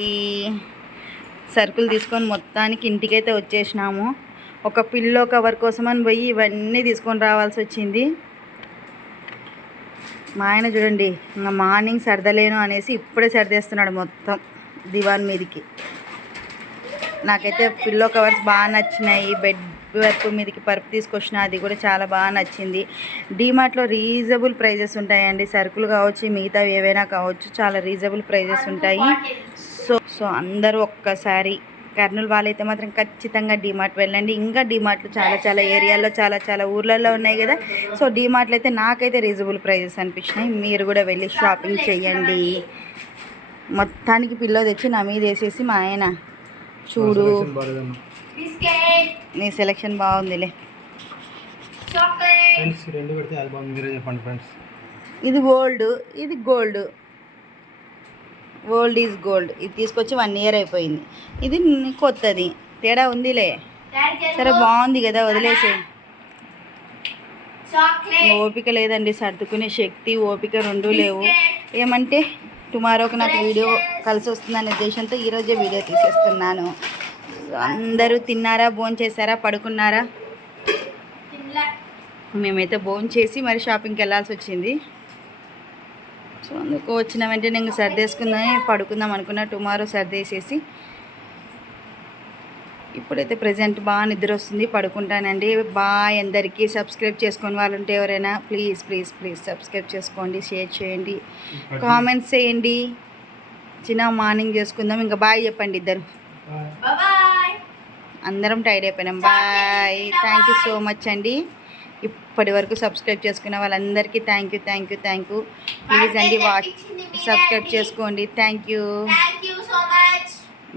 ఈ సరుకులు తీసుకొని మొత్తానికి ఇంటికైతే వచ్చేసినాము. ఒక పిల్లో కవర్ కోసమని పోయి ఇవన్నీ తీసుకొని రావాల్సి వచ్చింది. మా ఆయన చూడండి, ఇంకా మార్నింగ్ సర్దలేను అనేసి ఇప్పుడే సర్దేస్తున్నాడు మొత్తం దివాన్ మీదకి. నాకైతే పిల్లో కవర్స్ బాగా నచ్చినాయి. బెడ్ వర్క్ మీదకి పరుపు తీసుకొచ్చిన, అది కూడా చాలా బాగా నచ్చింది. డీమార్ట్లో రీజనబుల్ ప్రైజెస్ ఉంటాయండి. సరుకులు కావచ్చు, మిగతావి ఏవైనా కావచ్చు, చాలా రీజనబుల్ ప్రైజెస్ ఉంటాయి. సో అందరూ ఒక్కసారి కర్నూలు వాళ్ళైతే మాత్రం ఖచ్చితంగా డీమార్ట్ వెళ్ళండి. ఇంకా డీమార్ట్లు చాలా ఏరియాల్లో చాలా ఊర్లలో ఉన్నాయి కదా. సో డీమార్ట్లు అయితే నాకైతే రీజనబుల్ ప్రైజెస్ అనిపించినాయి. మీరు కూడా వెళ్ళి షాపింగ్ చేయండి. మొత్తానికి పిల్లో తెచ్చి నా మీద వేసేసి మా ఆయన చూడు నీ సెలెక్షన్ బాగుందిలే. ఇది ఓల్డ్, ఇది గోల్డ్. Old is gold. ఇది తీసుకొచ్చి 1 year అయిపోయింది. ఇది కొత్తది. తేడా ఉందిలే. సరే బాగుంది కదా, వదిలేసే. ఓపిక లేదండి, సర్దుకునే శక్తి ఓపిక రెండూ లేవు. ఏమంటే టుమారోకి నాకు వీడియో కలిసి వస్తుందనే ఉద్దేశంతో ఈరోజే వీడియో తీసేస్తున్నాను. అందరూ తిన్నారా, భోంచేసారా, పడుకున్నారా? మేమైతే భోంచేసి మరి షాపింగ్కి వెళ్ళాల్సి వచ్చింది. సో అందుకు వచ్చిన వెంటనే ఇంకా సర్దేసుకుందాం, పడుకుందాం అనుకున్నా. టుమారో సర్దేసేసి ఇప్పుడైతే ప్రజెంట్ బాగా నిద్ర వస్తుంది, పడుకుంటానండి. బాయ్ అందరికీ. సబ్స్క్రైబ్ చేసుకొని వాళ్ళు ఉంటే ఎవరైనా ప్లీజ్ సబ్స్క్రైబ్ చేసుకోండి, షేర్ చేయండి, కామెంట్స్ చేయండి. చిన్న మార్నింగ్ చేసుకుందాం. ఇంకా బాయ్ చెప్పండి ఇద్దరు. అందరం టైడ్ అయిపోయినాం. Bye. Thank you so much అండి. ఇప్పటి వరకు సబ్స్క్రైబ్ చేసుకున్న వాళ్ళందరికీ థ్యాంక్ యూ. ప్లీజ్ అండి సబ్స్క్రైబ్ చేసుకోండి. Thank you.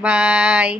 బాయ్.